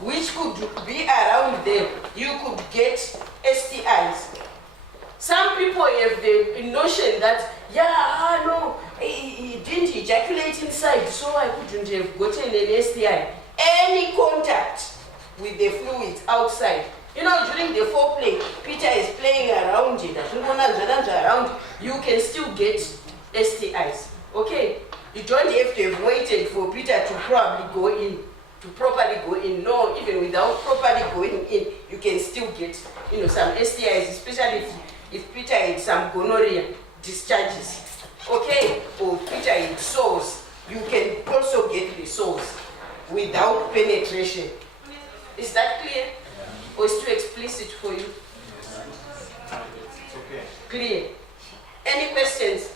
which could be around them, you could get STIs. Some people have the notion that, yeah, no, he didn't ejaculate inside, so I couldn't have gotten an STI. Any contact with the fluids outside. You know, during the foreplay, Peter is playing around it, you can still get STIs. Okay? You don't have to have waited for Peter to properly go in. No, even without properly going in, you can still get, some STIs, especially if Peter had some gonorrhea discharges. Okay? Or Peter had sores, you can also get the sores without penetration. Is that clear? Or is it too explicit for you? Okay. Clear. Any questions?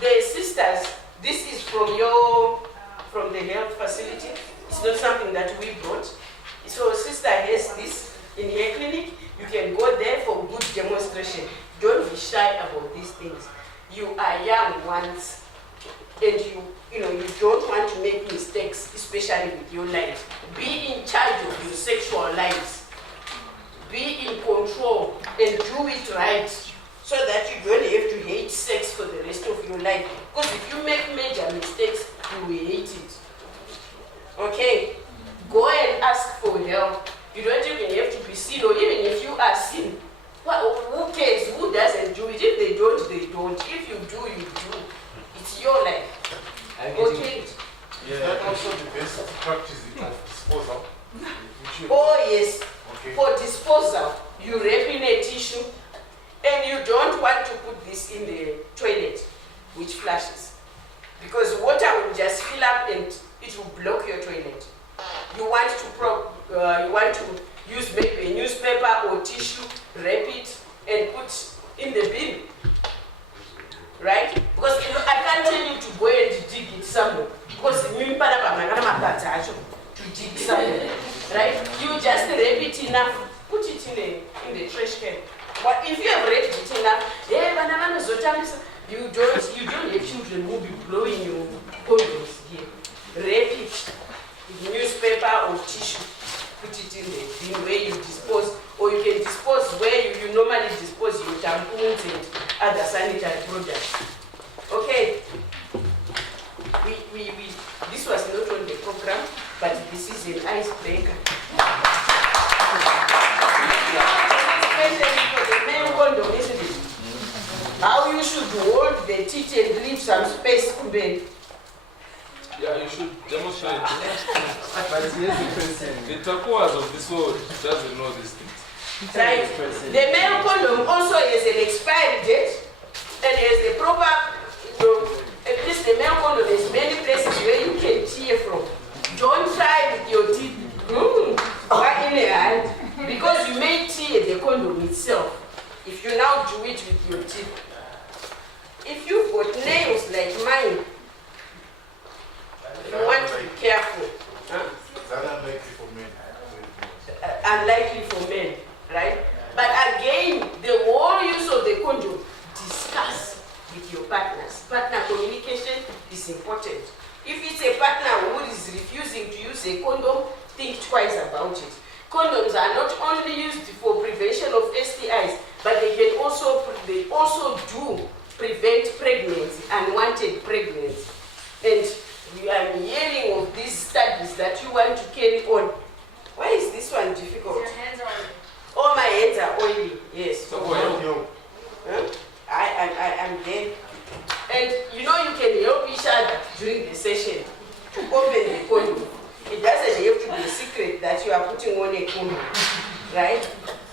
The sisters, this is from the health facility. It's not something that we brought. So sister has this in her clinic. You can go there for good demonstration. Don't be shy about these things. You are young ones, and you don't want to make mistakes, especially with your lives. Be in charge of your sexual lives. Be in control and do it right, so that you don't have to hate sex for the rest of your life. Because if you make major mistakes, you will hate it. Okay? Go and ask for help. You don't even have to be seen, or even if you are seen. Well, who cares? Who doesn't do it? If they don't, they don't. If you do, you do. It's your life. Okay? Is that also the best practice of disposal? Oh yes. Okay. For disposal, you wrap in a tissue, and you don't want to put this in the toilet, which flushes, because water will just fill up and it will block your toilet. You want to use maybe a newspaper or tissue, wrap it, and put in the bin, right? Because I can't tell you to go and dig it somewhere, because to dig somewhere, right? You just wrap it enough, put it in the trash can. But if you have wrapped it enough, you don't have children who will be blowing your condoms here. Wrap it with newspaper or tissue. Put it in the bin where you dispose, or you can dispose where you normally dispose your tampons and other sanitary products. Okay? This was not on the program, but this is an icebreaker. Especially for the male condom, isn't it? How you should hold the teat and leave some space to bed. Yeah, you should demonstrate. But here's the question. The Takuas of this world doesn't know these things. Right. The male condom also has an expiry date and has the proper, at least the male condom has many places where you can tear from. Don't try with your teeth in the hand, because you may tear the condom itself if you now do it with your teeth. If you've got nails like mine, you want to be careful. Is that unlikely for men? Unlikely for men, right? But again, the whole use of the condom, discuss with your partners. Partner communication is important. If it's a partner who is refusing to use a condom, think twice about it. Condoms are not only used for prevention of STIs, but they also do prevent pregnancy, unwanted pregnancy. And I'm hearing of these studies that you want to carry on. Why is this one difficult? Your hands are oily. Oh, my hands are oily. Yes. So I'm there. And you can help each other during the session to open the condom. It doesn't have to be a secret that you are putting on a condom, right?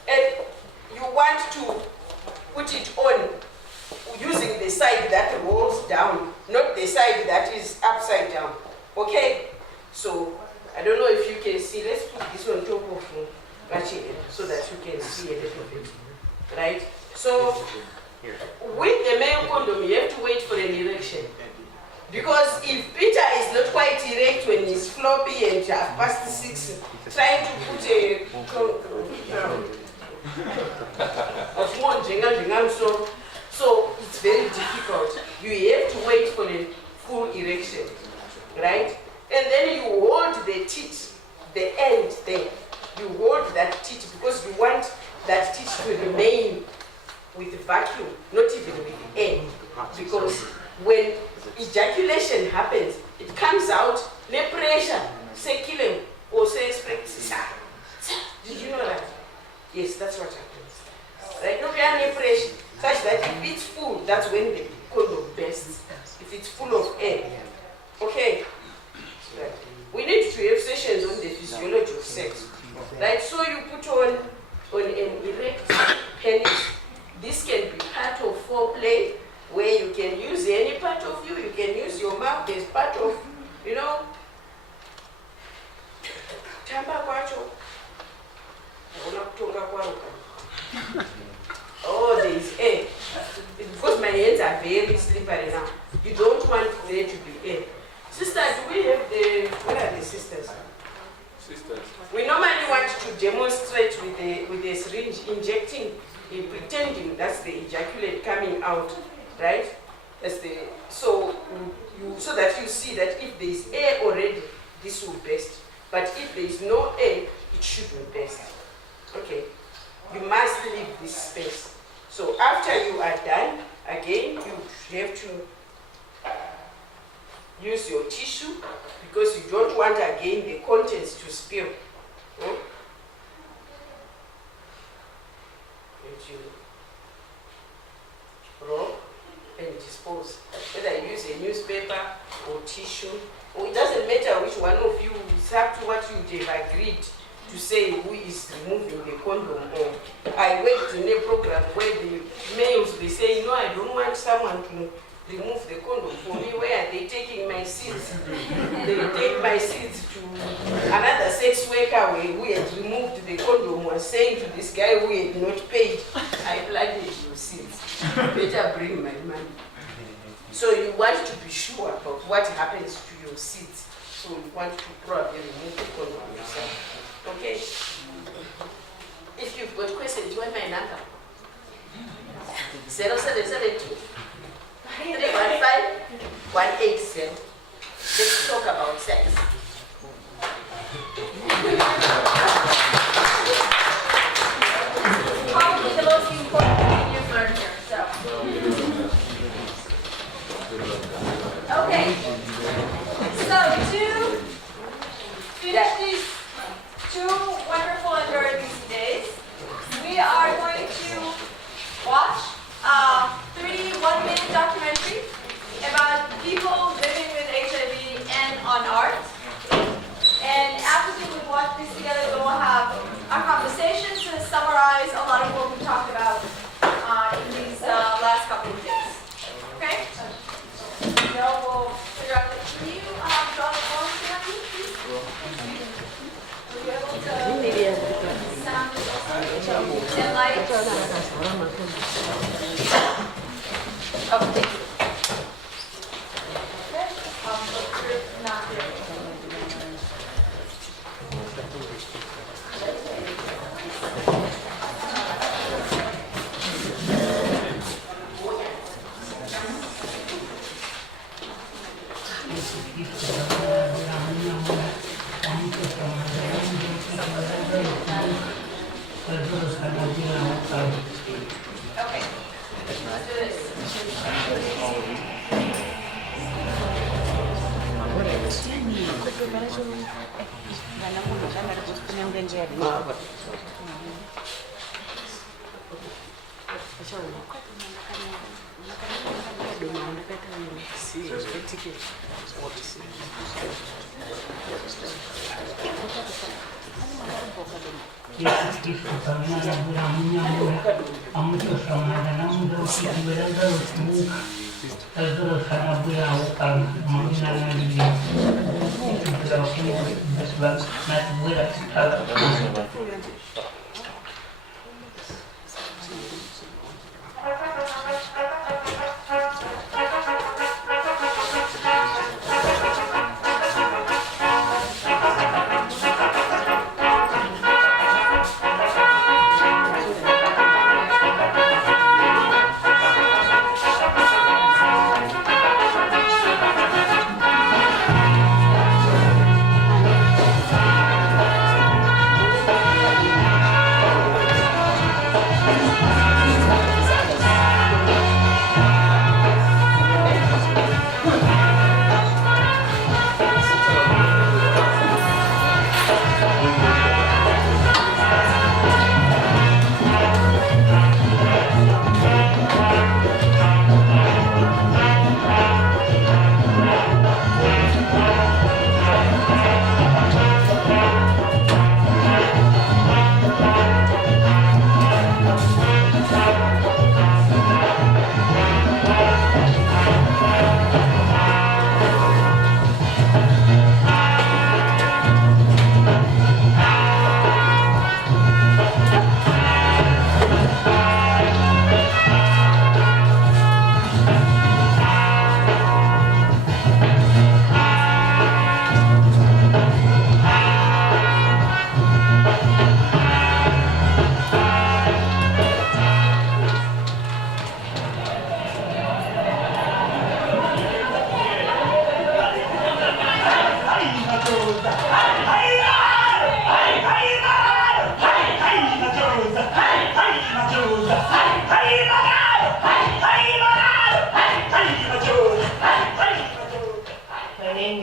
And you want to put it on using the side that rolls down, not the side that is upside down. Okay? So, I don't know if you can see. Let's put this on top of so that you can see a little bit. Right? So, with the male condom, you have to wait for an erection. Because if Peter is not quite erect when he's floppy and 6:30, trying to put so it's very difficult. You have to wait for a full erection, right? And then you ejaculation happens, it comes out, no pressure, say kill him, or say did you know that? Yes, that's what happens. Right? No pressure, such that if it's full, that's when the condom bursts. If it's full of air. Okay? Right. We need to have sessions on the physiology of sex. Right? So you put on an erect penis. This can be part of foreplay, where you can use any part of you can use your mouth as part of, tamba kwacho. Oh, there is air. Because my hands are very slippery now. You don't want there to be air. Sister, do we have where are the sisters? Sisters. We normally want to demonstrate with the syringe injecting, pretending that's the ejaculate coming out, right? So that you see that if there is air already, this will burst. But if there is no air, it shouldn't burst. Okay, you must leave this space. So after you are done, again, you have to use your tissue because you don't want again the contents to spill. And you rub and dispose. Whether you use a newspaper or tissue, or it doesn't matter which one of you, it's up to what you have agreed to say who is removing the condom. Or I worked in a program where the males, they say, I don't want someone to remove the condom for me. Where are they taking my seeds? They take my seeds to another sex worker who had removed the condom, was saying to this guy who had not paid, I planted your seeds. Better bring my money. So you want to be sure about what happens to your seeds. So you want to probably remove the condom yourself. Okay? If you've got questions, you want my number? 0772 315 180. Let's talk about sex. Probably the most important thing you've learned here. So. Okay. So to finish these 2 wonderful and very busy days, we are going to watch a 31-minute documentary about people living with HIV and on art. And after we watch this together, we will have a conversation to summarize a lot of what we talked about in these last couple of days. Okay? So we'll figure out can you draw the form for me, please? Are you able to sound also? And lights? Okay. Look through, not here. Okay, let's do this.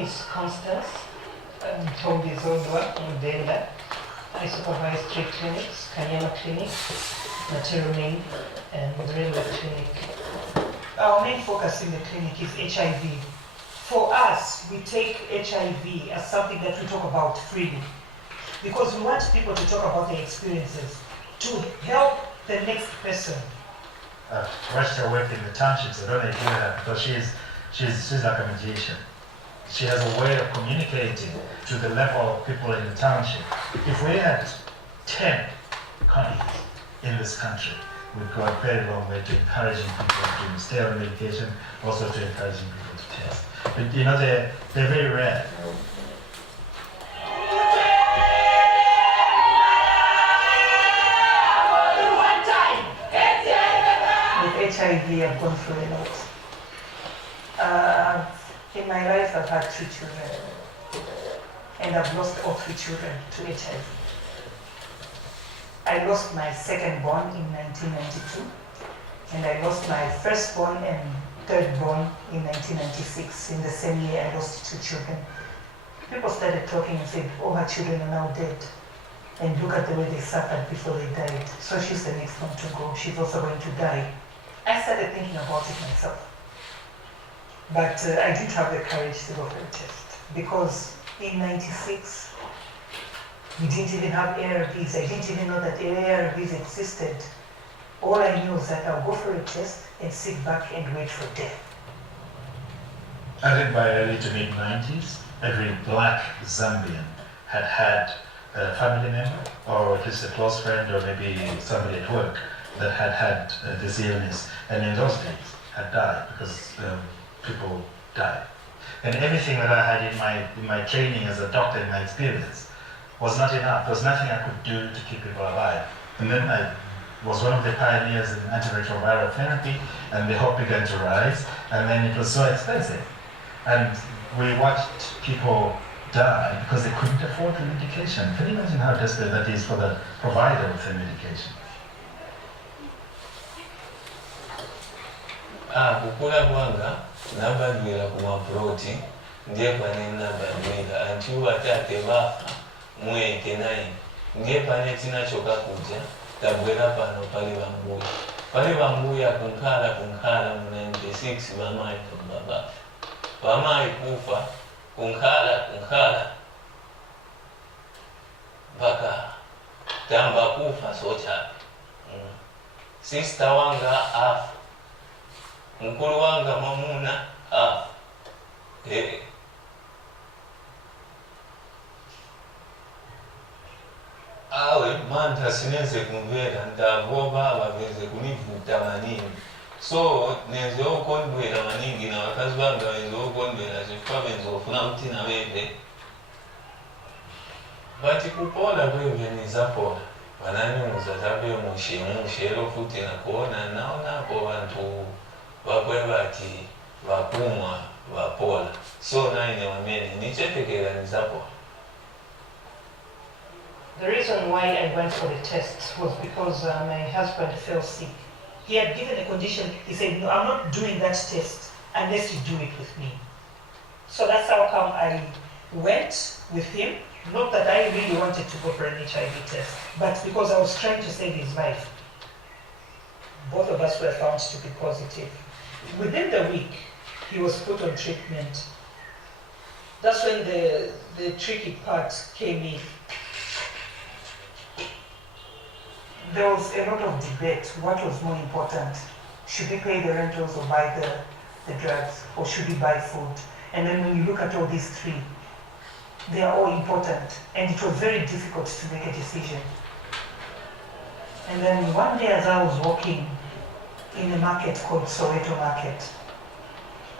is Constance. I'm from Bizodwa in Denda. I supervise 3 clinics, Kanyama Clinic, Materuming, and Mudrela Clinic. Our main focus in the clinic is HIV. For us, we take HIV as something that we talk about freely because we want people to talk about their experiences to help the next person. Watched her work in the townships. I don't know if you know that because she's like a magician. She has a way of communicating to the level of people in the township. If we had 10 colleagues in this country, we've got a very long way to encouraging people to stay on medication, also to encouraging people to test. But you know, they're very rare. With HIV, I've gone through a lot. In my life, I've had 3 children, and I've lost all 3 children to HIV. I lost my second-born in 1992, and I lost my firstborn and third-born in 1996. In the same year, I lost 2 children. People started talking and said, oh, her children are now dead. And look at the way they suffered before they died. So she's the next one to go. She's also going to die. I started thinking about it myself. But I didn't have the courage to go for a test because in 96, we didn't even have ARVs. I didn't even know that ARVs existed. All I knew was that I'll go for a test and sit back and wait for death. I think by early to mid-90s, every black Zambian had a family member or at least a close friend or maybe somebody at work that had this illness, and in those days had died because people died. And everything that I had in my training as a doctor, in my experience, was not enough. There was nothing I could do to keep people alive. And then I was one of the pioneers in antiretroviral therapy, and the hope began to rise, and then it was so expensive. And we watched people die because they couldn't afford the medication. Can you imagine how desperate that is for the provider of the medication? Kukula kwanga nabadwira ku maploti ndiye pane nabadwira antiwa tate bafa mweke naye ndiye pane tinachoka kuja tabwera pano pali bambuya kunkhala mu 96 bamayi baba bamayi kufa kunkhala mpaka tamba kufa socha sister wanga afa mkulu wanga mamuna awe manta sineze kumvera ndavoba baveze kunivuta maningi so nenze okondwera maningi na wakazi bange benze okondwera chifukwa benze ofuna mtina bebe bati kupola bebe nizapola vananyunza tabe mushero futi nakuona naonapo bantu bakwe bati bakumwa bapola so naine wamene nichetekera nizapola. The reason why I went for the test was because my husband fell sick. He had given a condition. He said, no, I'm not doing that test unless you do it with me. So that's how come I went with him. Not that I really wanted to go for an HIV test, but because I was trying to save his life. Both of us were found to be positive. Within the week, he was put on treatment. That's when the tricky part came in. There was a lot of debate. What was more important? Should we pay the rentals or buy the drugs? Or should we buy food? And then when you look at all these 3, they are all important. And it was very difficult to make a decision. And then one day as I was walking in a market called Soweto Market,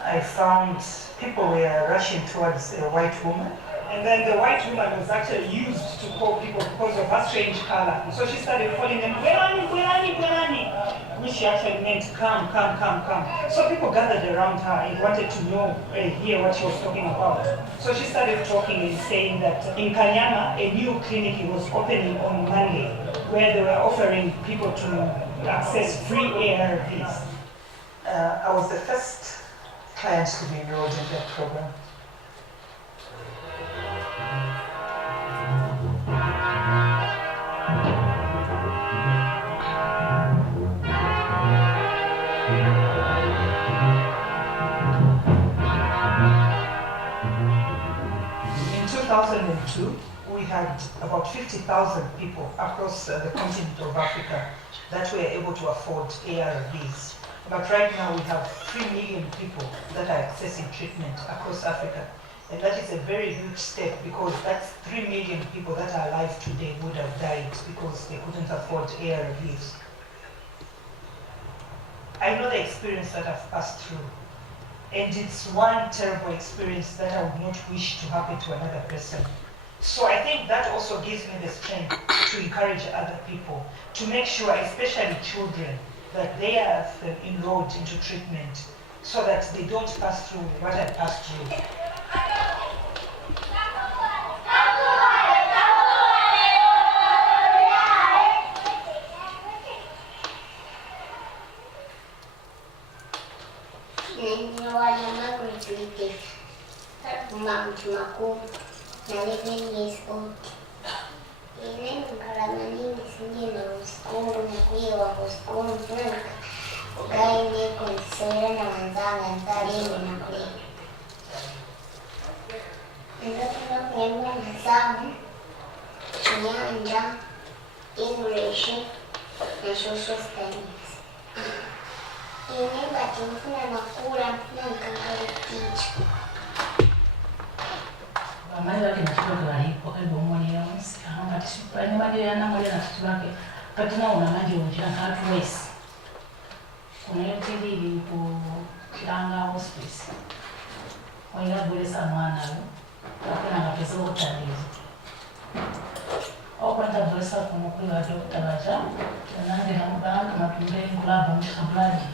I found people were rushing towards a white woman. And then the white woman was actually used to call people because of her strange color. So she started calling them, Gwerani, Gwerani, Gwerani, which actually meant come, come, come, come. So people gathered around her and wanted to know, hear what she was talking about. So she started talking and saying that in Kanyama, a new clinic was opening on Monday, where they were offering people to access free ARVs. I was the first client to be enrolled in that program. 2002, we had about 50,000 people across the continent of Africa that were able to afford ARVs. But right now we have 3 million people that are accessing treatment across Africa. And that is a very huge step because that's 3 million people that are alive today would have died because they couldn't afford ARVs. I know the experience that I've passed through. And it's one terrible experience that I would not wish to happen to another person. So I think that also gives me the strength to encourage other people, to make sure, especially children, that they have enrolled into treatment so that they don't pass through what I passed through. Na 11 years old. Ile mkarama nyingi sinye na uskuru mkuye wa uskuru frank. Ugai nye konsole na manzanga ntarini na kule. Ndoto kunyemba msamu, nyanja, English, na social studies. Ile batimfuna makura na nkangari teach. Amali wake nachitoka walipo karibu mwoni ya msi kama tishipa ni maji yana mwoni na tatu wake kati na una maji unjira katu wesi kuna yote hili ku kilanga hospice waila bure sa mwana kapena ngapesa kutandizo au kwenda bure sa kumukuli wa dokta baja nange na mbanga matumbe kulaba mshikablaji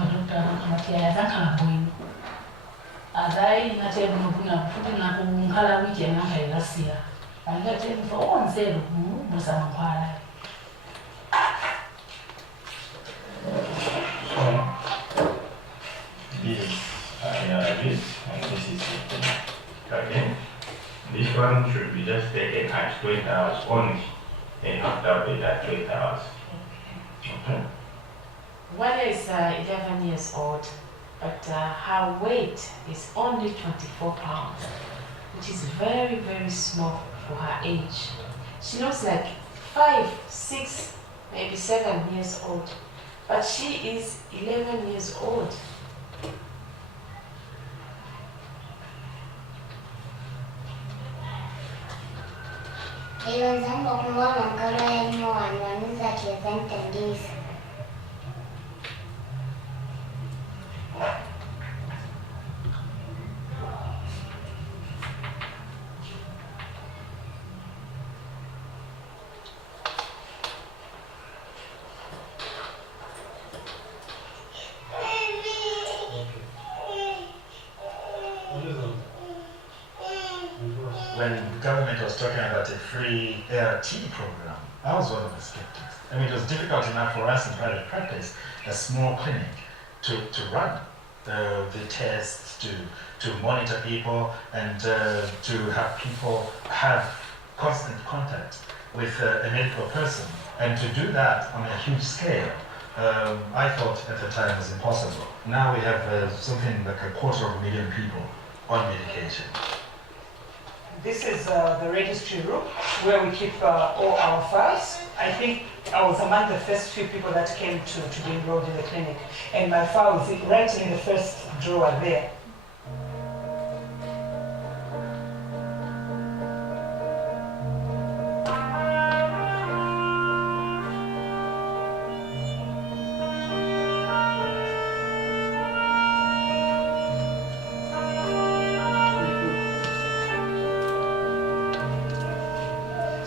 wa dokta kama kia ya zaka na bwino Adai na tebe mubuna futhi na kunghala wiki ngaka ilasia. Angathi mfo onzelo musa mkhwala. This this is okay. This one should be just taken at 20 hours only and not double at 20 hours. Okay. Wale is 11 years old. But her weight is only 24 pounds, which is very, very small for her age. She looks like 5, 6, maybe 7 years old, but she is 11 years old. When the government was talking about a free ART program, I was one of the skeptics. I mean, it was difficult enough for us in private practice, a small clinic, to run the tests, to monitor people, and to have people have constant contact with a medical person. And to do that on a huge scale, I thought at the time was impossible. Now we have something like 250,000 people on medication. This is the registry room where we keep all our files. I think I was among the first few people that came to be enrolled in the clinic. And my file is right in the first drawer there.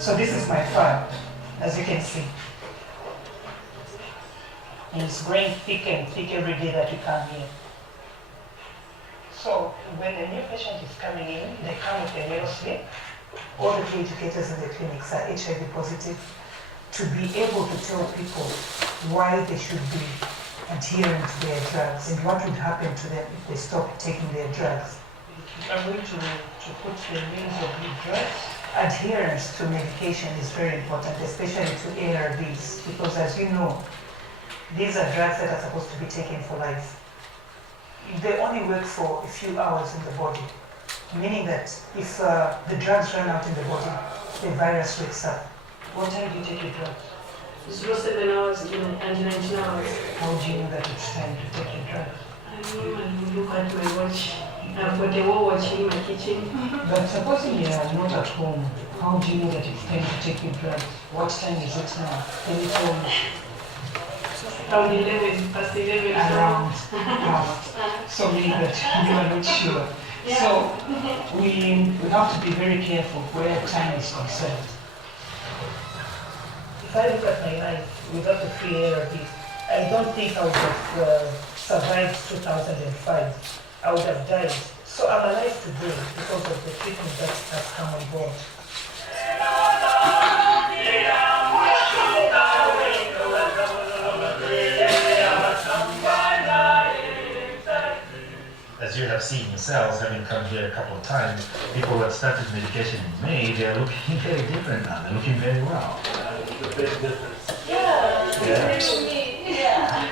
So this is my file, as you can see. And it's growing thick and thick every day that you come here. So when a new patient is coming in, they come with a yellow slip. All the key educators in the clinics are HIV positive, to be able to tell people why they should be adhering to their drugs and what would happen to them if they stop taking their drugs. I'm going to put the names of the drugs. Adherence to medication is very important, especially to ARVs, because as you know, these are drugs that are supposed to be taken for life. They only work for a few hours in the body. meaning that if the drugs run out in the body, the virus wakes up. What time do you take your drugs? 07 hours and 19 hours. How do you know that it's time to take your drugs? I normally look at my watch. I've got a wall watch in my kitchen. But supposing you are not at home, how do you know that it's time to take your drugs? What time is it now? Can you tell me? Around 11, past 11. Around past. So meaning that you are not sure. Yeah. So we have to be very careful where time is concerned. If I look at my life without the free ARV, I don't think I would have survived 2005. I would have died. So I'm alive today because of the treatment that has come on board. As you have seen yourselves, having come here a couple of times, people that started medication in May, they are looking very different now. They're looking very well. The big difference. Yeah. Yeah.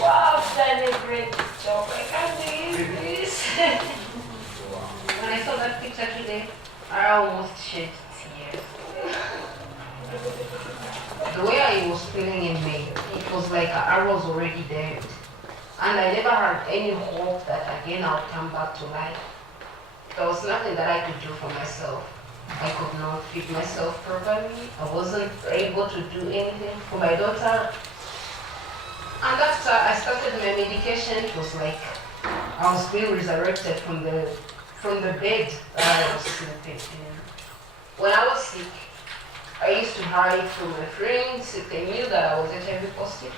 Wow, I've done a great job. I can't believe this. When I saw that picture today, I almost shed tears. The way I was feeling in May, it was like I was already dead. And I never had any hope that again I would come back to life. There was nothing that I could do for myself. I could not feed myself properly. I wasn't able to do anything for my daughter. And after I started my medication, it was like I was being resurrected from the bed that I was sleeping in. When I was sick, I used to hide from my friends if they knew that I was HIV positive.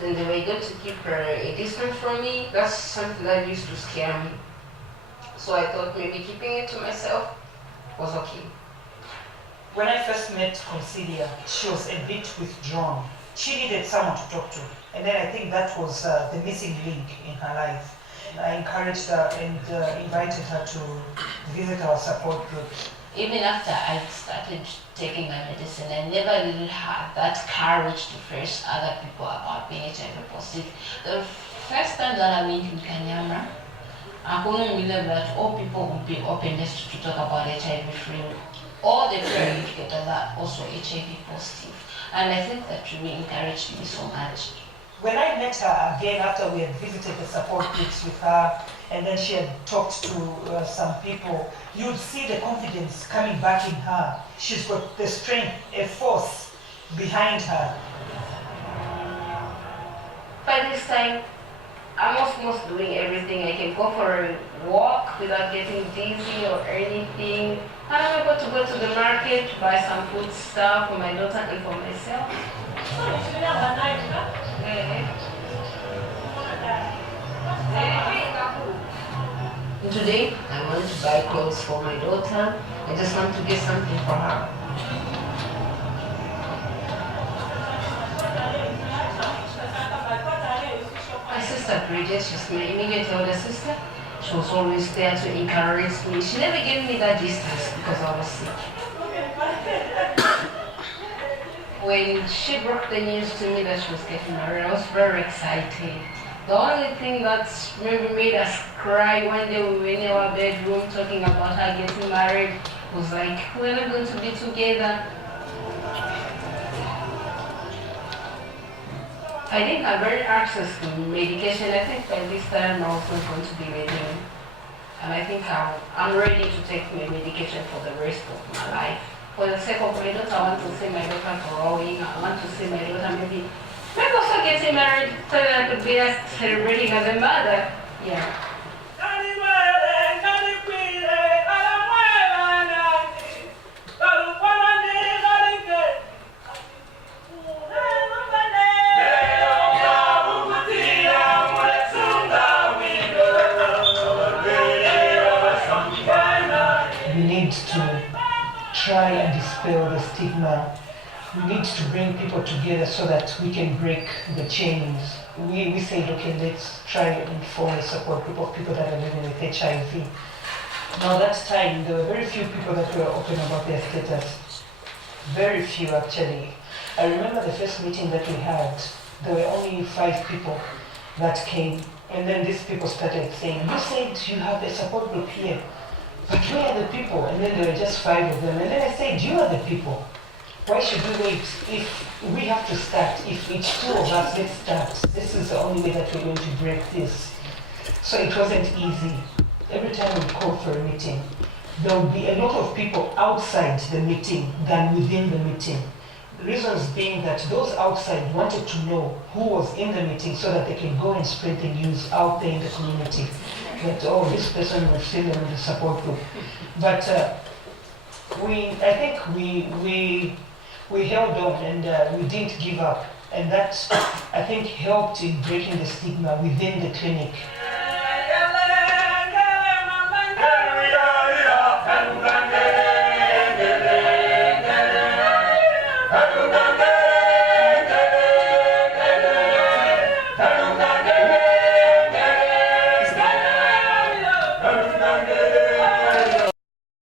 Then they were going to keep a distance from me. That's something that used to scare me. So I thought maybe keeping it to myself was okay. When I first met Concelia, she was a bit withdrawn. She needed someone to talk to. And then I think that was the missing link in her life. I encouraged her and invited her to visit our support group. Even after I started taking my medicine, I never really had that courage to face other people about being HIV positive. The first time that I went in Kanyama, I couldn't believe that all people would be open just to talk about HIV free. All the prayer educators are also HIV positive. And I think that really encouraged me so much. When I met her again after we had visited the support groups with her, and then she had talked to some people, you would see the confidence coming back in her. She's got the strength, a force behind her. By this time, I'm almost doing everything. I can go for a walk without getting dizzy or anything. I'm able to go to the market, buy some food stuff for my daughter and for myself. And today, I want to buy clothes for my daughter. I just want to get something for her. My sister Bridget, she's my immediate elder sister. She was always there to encourage me. She never gave me that distance because I was sick. When she broke the news to me that she was getting married, I was very excited. The only thing that maybe made us cry one day we were in our bedroom talking about her getting married was like, we're not going to be together. I didn't have very access to medication. I think by this time I was not going to be ready. And I think I'm ready to take my medication for the rest of my life. For the sake of my daughter, I want to see my daughter growing. I want to see my daughter maybe also getting married so that I could be celebrating as a mother. Yeah. We need to try and dispel the stigma. We need to bring people together so that we can break the chains. We said, okay, let's try and form a support group of people that are living with HIV. Now that time, there were very few people that were open about their status. Very few, actually. I remember the first meeting that we had, there were only 5 people that came And then these people started saying, you said you have a support group here, but where are the people? And then there were just 5 of them. And then I said, you are the people. Why should we wait? If we have to start, if it's 2 of us, let's start. This is the only way that we're going to break this. So it wasn't easy. Every time we called for a meeting, there would be a lot of people outside the meeting than within the meeting. The reasons being that those outside wanted to know who was in the meeting so that they can go and spread the news out there in the community. That, oh, this person was still in the support group. But I think we held on and we didn't give up. And that, I think, helped in breaking the stigma within the clinic.